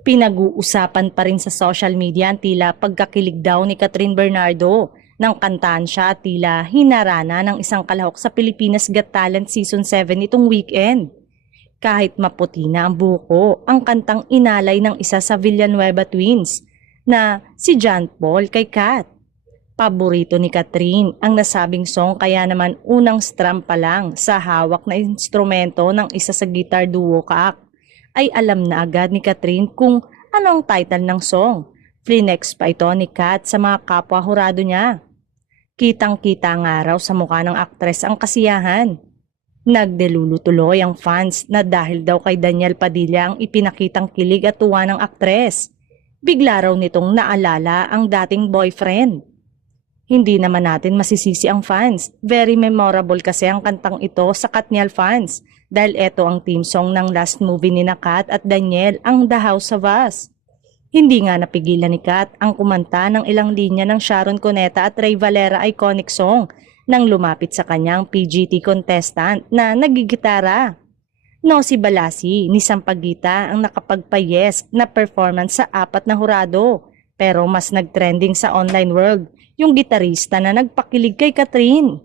Pinag-uusapan pa rin sa social media ang tila pagkakilig daw ni Catherine Bernardo nang kantahan siya at tila hinarana ng isang kalahok sa Pilipinas Got Talent Season 7 itong weekend. Kahit maputi na ang buhok, ang kantang inalay ng isa sa Villanueva twins na si John Paul kay Kat. Paborito ni Catherine ang nasabing song kaya naman unang strum pa lang sa hawak na instrumento ng isa sa guitar duo kaak ay alam na agad ni Catherine kung anong title ng song. Flinex pa ito ni Kat sa mga kapwa hurado niya. Kitang-kita nga raw sa mukha ng aktres ang kasiyahan. Nagdelulu tuloy ang fans na dahil daw kay Daniel Padilla ang ipinakitang kilig at tuwa ng aktres. Bigla raw nitong naalala ang dating boyfriend. Hindi naman natin masisisi ang fans. Very memorable kasi ang kantang ito sa Katniel fans dahil ito ang theme song ng last movie ni Kat at Daniel, ang The House of Us. Hindi nga napigilan ni Kat ang kumanta ng ilang linya ng Sharon Cuneta at Ray Valera iconic song nang lumapit sa kanyang PGT contestant na nagigitara. Nosy Balasi ni Sampaguita ang nakapagpayes na performance sa apat na hurado pero mas nagtrending sa online world yung gitarista na nagpakilig kay Catherine.